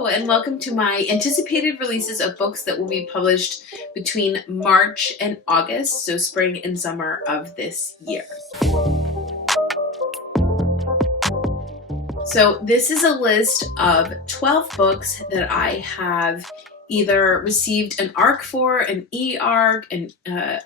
Hello, and welcome to my anticipated releases of books that will be published between March and August, so spring and summer of this year. So this is a list of 12 books that I have either received an ARC for, an e-ARC, an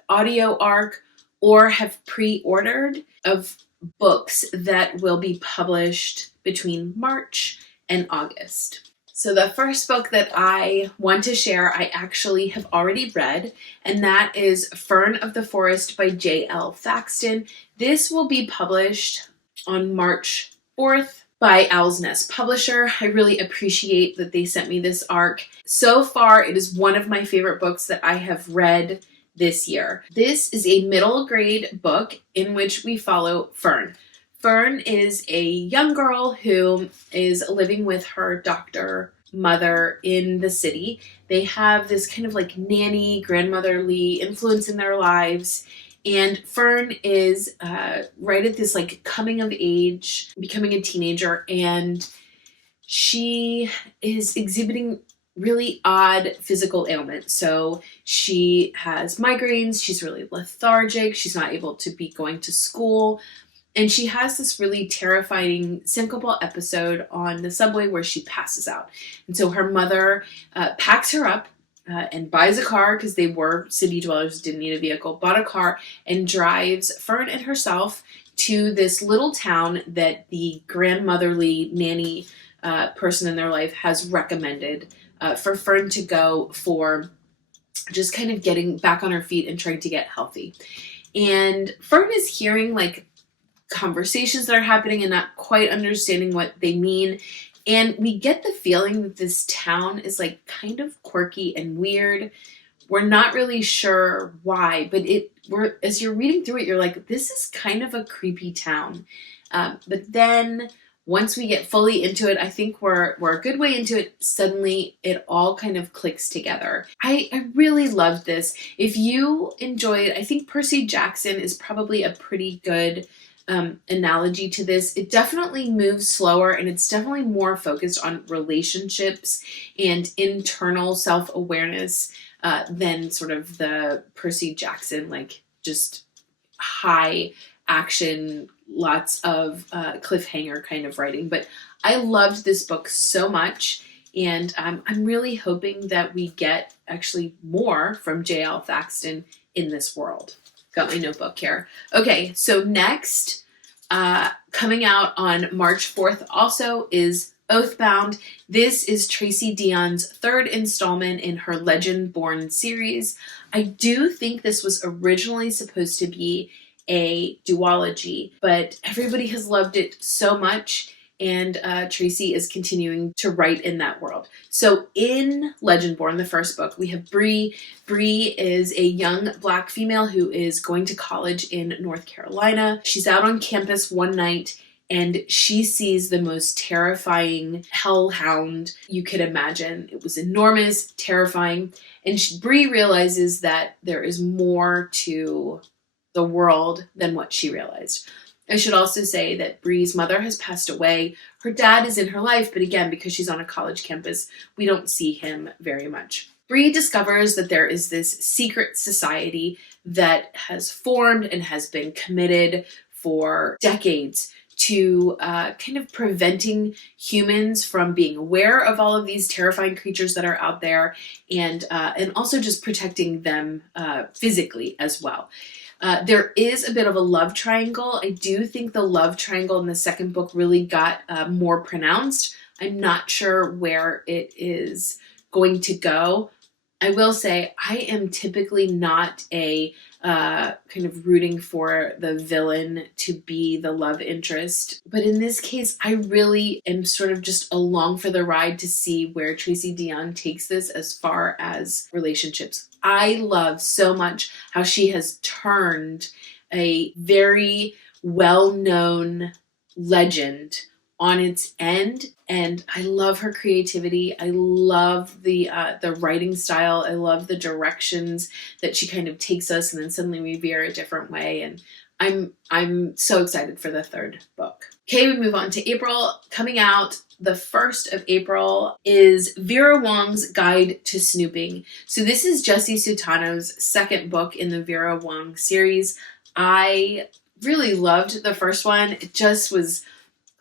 audio ARC, or have pre-ordered of books that will be published between March and August. So the first book that I want to share, I actually have already read, and that is Fern of the Forest by J.L. Thaxton. This will be published on March 4th by Owl's Nest Publisher. I really appreciate that they sent me this ARC. So far, it is one of my favorite books that I have read this year. This is a middle grade book in which we follow Fern. Fern is a young girl who is living with her doctor mother in the city. They have this kind of like nanny, grandmotherly influence in their lives. And Fern is right at this like coming of age, becoming a teenager, and she is exhibiting really odd physical ailments. So she has migraines, she's really lethargic, she's not able to be going to school. And she has this really terrifying syncopal episode on the subway where she passes out. And so her mother packs her up and buys a car, because they were city dwellers, didn't need a vehicle, bought a car and drives Fern and herself to this little town that the grandmotherly nanny person in their life has recommended for Fern to go for just kind of getting back on her feet and trying to get healthy. And Fern is hearing like conversations that are happening and not quite understanding what they mean. And we get the feeling that this town is like kind of quirky and weird. We're not really sure why, but as you're reading through it, you're like, this is kind of a creepy town. But then once we get fully into it, I think we're a good way into it. Suddenly it all kind of clicks together. I really loved this. If you enjoyed, I think Percy Jackson is probably a pretty good analogy to this. It definitely moves slower, and it's definitely more focused on relationships and internal self-awareness than sort of the Percy Jackson, like just high action, lots of cliffhanger kind of writing. But I loved this book so much, and I'm really hoping that we get actually more from J.L. Thaxton in this world. Got my notebook here. Okay, so next, coming out on March 4th also is Oathbound. This is Tracey Deonn's third installment in her Legend-Born series. I do think this was originally supposed to be a duology, but everybody has loved it so much, and Tracey is continuing to write in that world. So in Legend-Born, the first book, we have Bree. Bree is a young Black female who is going to college in North Carolina. She's out on campus one night, and she sees the most terrifying hellhound you could imagine. It was enormous, terrifying, and Bree realizes that there is more to the world than what she realized. I should also say that Bree's mother has passed away. Her dad is in her life, but again, because she's on a college campus, we don't see him very much. Bree discovers that there is this secret society that has formed and has been committed for decades to kind of preventing humans from being aware of all of these terrifying creatures that are out there, and also just protecting them physically as well. There is a bit of a love triangle. I do think the love triangle in the second book really got more pronounced. I'm not sure where it is going to go. I will say I am typically not a kind of rooting for the villain to be the love interest. But in this case, I really am sort of just along for the ride to see where Tracey Deonn takes this as far as relationships. I love so much how she has turned a very well-known legend on its end, and I love her creativity. I love the writing style. I love the directions that she kind of takes us, and then suddenly we veer a different way. And I'm so excited for the third book. Okay, we move on to April. Coming out the 1st of April is Vera Wong's Guide to Snooping. So this is Jessie Sutano's second book in the Vera Wong series. I really loved the first one. It just was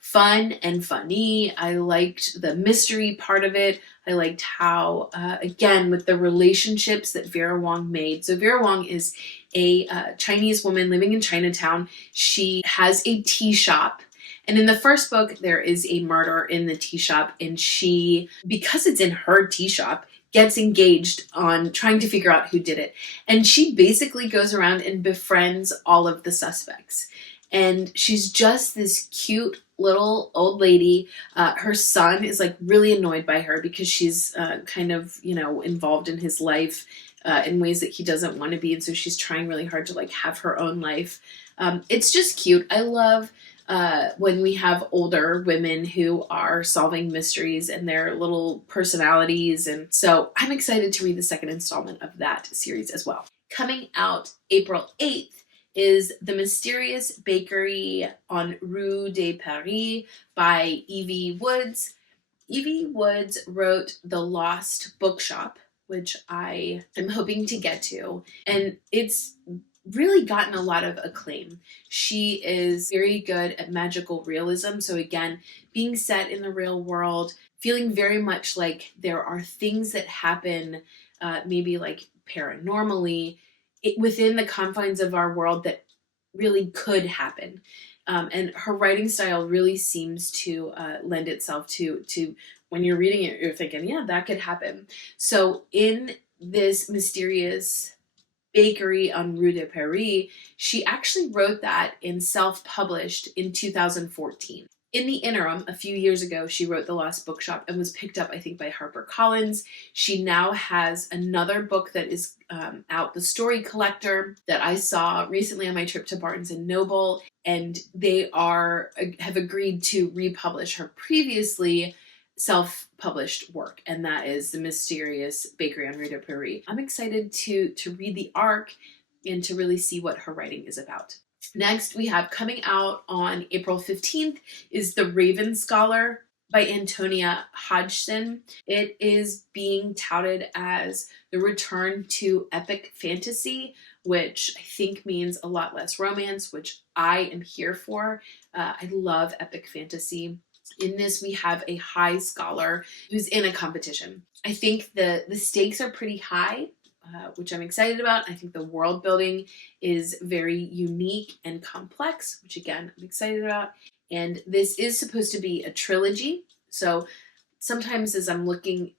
fun and funny. I liked the mystery part of it. I liked how, again, with the relationships that Vera Wong made. So Vera Wong is a Chinese woman living in Chinatown. She has a tea shop. And in the first book, there is a murder in the tea shop. And she, because it's in her tea shop, gets engaged on trying to figure out who did it. And she basically goes around and befriends all of the suspects. And she's just this cute little old lady. Her son is like really annoyed by her because she's kind of, involved in his life in ways that he doesn't want to be. And so she's trying really hard to like have her own life. It's just cute. I love when we have older women who are solving mysteries and their little personalities. And so I'm excited to read the second installment of that series as well. Coming out April 8th is The Mysterious Bakery on Rue de Paris by Evie Woods. Evie Woods wrote The Lost Bookshop, which I am hoping to get to. And it's really gotten a lot of acclaim. She is very good at magical realism. So again, being set in the real world, feeling very much like there are things that happen maybe like paranormally within the confines of our world that really could happen. And her writing style really seems to lend itself to when you're reading it, you're thinking, yeah, that could happen. So in this mysterious bakery on Rue de Paris, she actually wrote that and self-published in 2014. In the interim, a few years ago, she wrote The Lost Bookshop and was picked up, I think, by HarperCollins. She now has another book that is out, The Story Collector, that I saw recently on my trip to Barnes & Noble, and they have agreed to republish her previously self-published work, and that is The Mysterious Bakery on Rue de Paris. I'm excited to read the arc and to really see what her writing is about. Next, we have coming out on April 15th is The Raven Scholar by Antonia Hodgson. It is being touted as the return to epic fantasy, which I think means a lot less romance, which I am here for. I love epic fantasy. In this, we have a high scholar who's in a competition. I think the stakes are pretty high, which I'm excited about. I think the world building is very unique and complex, which again, I'm excited about. And this is supposed to be a trilogy. So sometimes as I'm looking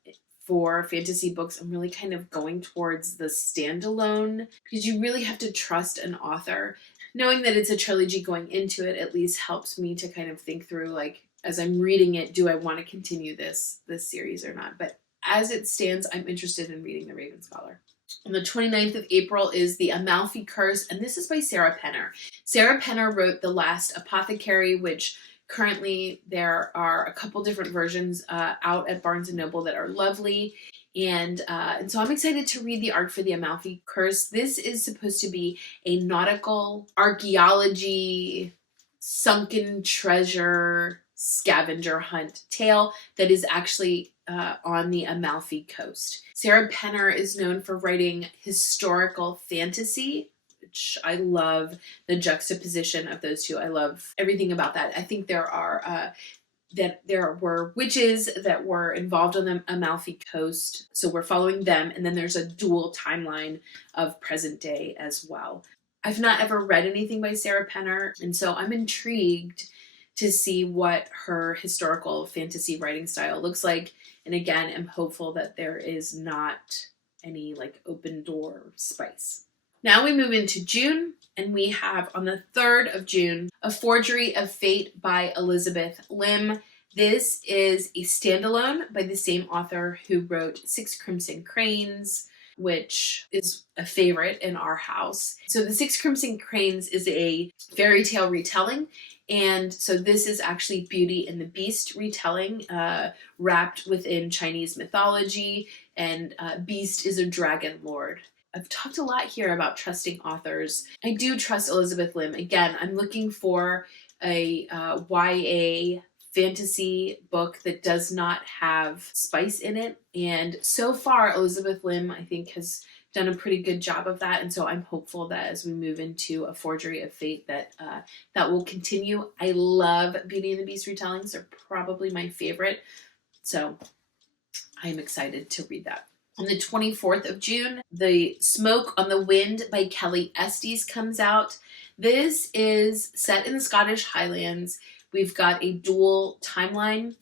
for fantasy books, I'm really kind of going towards the standalone because you really have to trust an author. Knowing that it's a trilogy going into it at least helps me to kind of think through, like, as I'm reading it, do I want to continue this series or not? But as it stands, I'm interested in reading The Raven Scholar. On the 29th of April is The Amalfi Curse, and this is by Sarah Penner. Sarah Penner wrote The Last Apothecary, which currently there are a couple different versions out at Barnes & Noble that are lovely. And so I'm excited to read the art for The Amalfi Curse. This is supposed to be a nautical archaeology, sunken treasure, scavenger hunt tale that is actually on the Amalfi Coast. Sarah Penner is known for writing historical fantasy, which I love the juxtaposition of those two. I love everything about that. I think there were witches that were involved on the Amalfi Coast, so we're following them, and then there's a dual timeline of present day as well. I've not ever read anything by Sarah Penner, and so I'm intrigued to see what her historical fantasy writing style looks like. And again, I'm hopeful that there is not any like open door spice. Now we move into June, and we have on the 3rd of June, A Forgery of Fate by Elizabeth Lim. This is a standalone by the same author who wrote Six Crimson Cranes, which is a favorite in our house. So the Six Crimson Cranes is a fairy tale retelling. And so this is actually Beauty and the Beast retelling, wrapped within Chinese mythology, and Beast is a dragon lord. I've talked a lot here about trusting authors. I do trust Elizabeth Lim. Again, I'm looking for a YA fantasy book that does not have spice in it. And so far, Elizabeth Lim, I think, has done a pretty good job of that. And so I'm hopeful that as we move into A Forgery of Fate, that that will continue. I love Beauty and the Beast retellings. They're probably my favorite. So I'm excited to read that. On the 24th of June, The Smoke on the Wind by Kelli Estes comes out. This is set in the Scottish Highlands. We've got a dual timeline,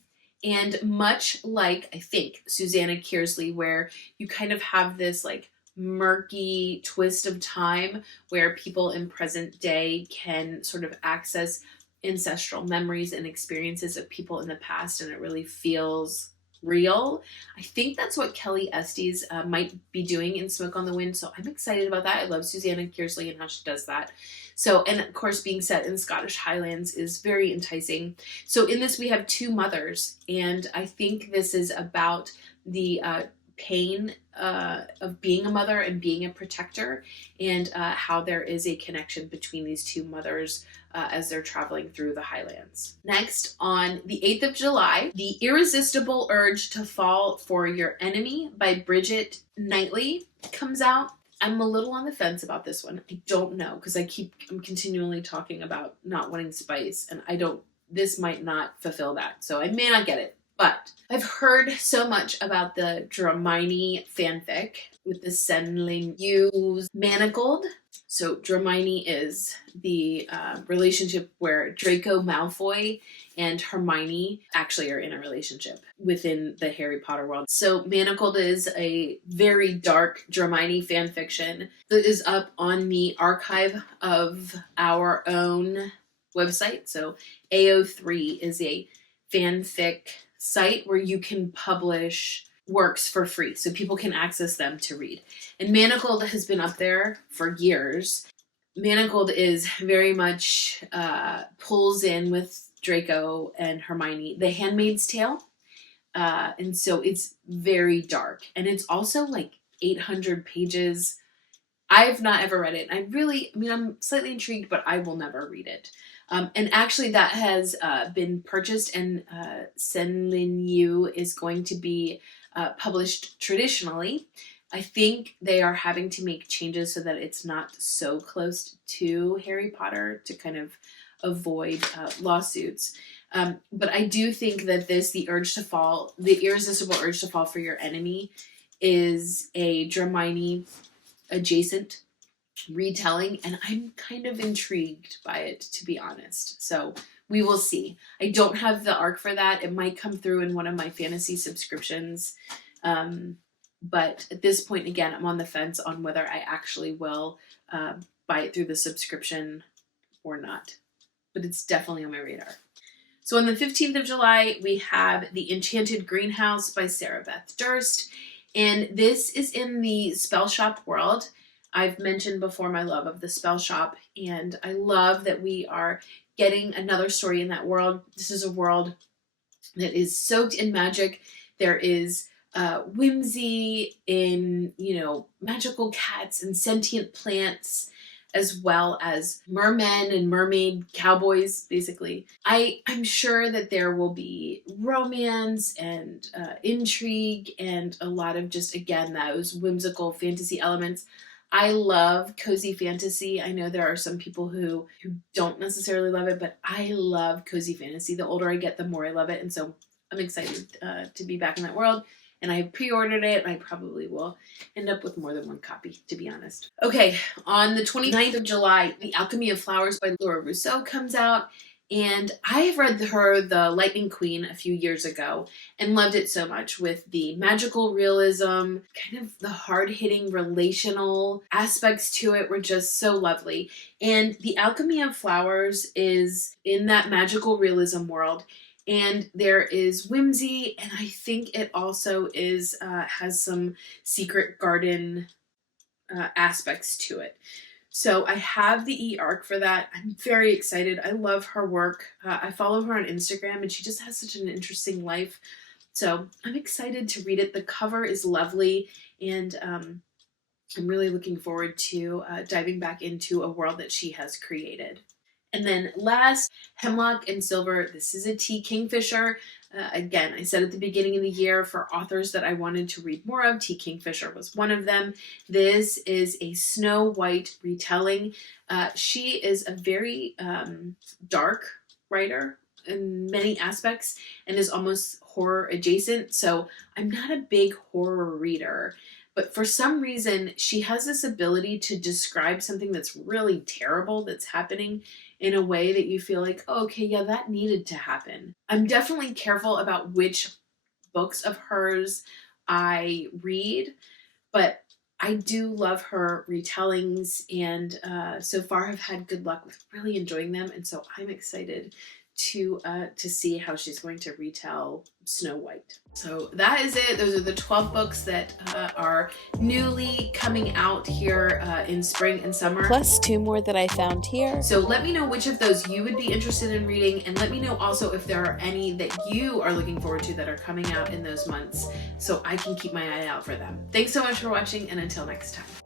and much like, I think, Susanna Kearsley, where you kind of have this like murky twist of time where people in present day can sort of access ancestral memories and experiences of people in the past, and it really feels real. I think that's what Kelli Estes might be doing in Smoke on the Wind, so I'm excited about that. I love Susanna Kearsley and how she does that. So, and of course, being set in the Scottish Highlands is very enticing. So in this, we have two mothers, and I think this is about the pain of being a mother and being a protector, and how there is a connection between these two mothers as they're traveling through the Highlands. Next, on the 8th of July, The Irresistible Urge to Fall for Your Enemy by Bridgette Knightley comes out. I'm a little on the fence about this one. I don't know, because I'm continually talking about not wanting spice, and this might not fulfill that, so I may not get it. But I've heard so much about the Dramini fanfic with the Senlin Yu's Manacled. So Dramini is the relationship where Draco Malfoy and Hermione actually are in a relationship within the Harry Potter world. So Manacled is a very dark Dramini fanfiction that is up on the archive of our own website. So AO3 is a fanfic site where you can publish works for free, so people can access them to read. And Manacled has been up there for years. Manacled is very much pulls in with Draco and Hermione, The Handmaid's Tale, and so it's very dark, and it's also like 800 pages. I've not ever read it. I'm slightly intrigued, but I will never read it. And actually that has been purchased, and Senlin Yu is going to be published traditionally. I think they are having to make changes so that it's not so close to Harry Potter to kind of avoid lawsuits. But I do think that The Irresistible Urge to Fall for Your Enemy is a Dramini adjacent retelling, and I'm kind of intrigued by it, to be honest. So we will see. I don't have the arc for that. It might come through in one of my fantasy subscriptions. But at this point, again, I'm on the fence on whether I actually will buy it through the subscription or not. But it's definitely on my radar. So on the 15th of July, we have The Enchanted Greenhouse by Sarah Beth Durst. And this is in the Spell Shop world. I've mentioned before my love of the Spell Shop, and I love that we are getting another story in that world. This is a world that is soaked in magic. There is whimsy in, magical cats and sentient plants, as well as mermen and mermaid cowboys, basically. I'm sure that there will be romance and intrigue and a lot of just, again, those whimsical fantasy elements. I love cozy fantasy. I know there are some people who don't necessarily love it, but I love cozy fantasy. The older I get, the more I love it. And so I'm excited to be back in that world. And I pre-ordered it, and I probably will end up with more than one copy, to be honest. Okay, on the 29th of July, The Alchemy of Flowers by Laura Rousseau comes out. And I have read her The Lightning Queen a few years ago and loved it so much, with the magical realism, kind of the hard-hitting relational aspects to it were just so lovely. And The Alchemy of Flowers is in that magical realism world, and there is whimsy, and I think it also is has some secret garden aspects to it. So I have the e-arc for that. I'm very excited. I love her work. I follow her on Instagram, and she just has such an interesting life. So I'm excited to read it. The cover is lovely, and I'm really looking forward to diving back into a world that she has created. And then last, Hemlock and Silver. This is a TKingfisher. Again, I said at the beginning of the year for authors that I wanted to read more of, TKingfisher was one of them. This is a Snow White retelling. She is a very dark writer in many aspects and is almost horror adjacent. So I'm not a big horror reader. But for some reason, she has this ability to describe something that's really terrible that's happening in a way that you feel like, oh, okay, yeah, that needed to happen. I'm definitely careful about which books of hers I read, but I do love her retellings, and so far have had good luck with really enjoying them. And so I'm excited to see how she's going to retell Snow White. So that is it. Those are the 12 books that are newly coming out here in spring and summer. Plus 2 more that I found here. So let me know which of those you would be interested in reading, and let me know also if there are any that you are looking forward to that are coming out in those months, so I can keep my eye out for them. Thanks so much for watching, and until next time.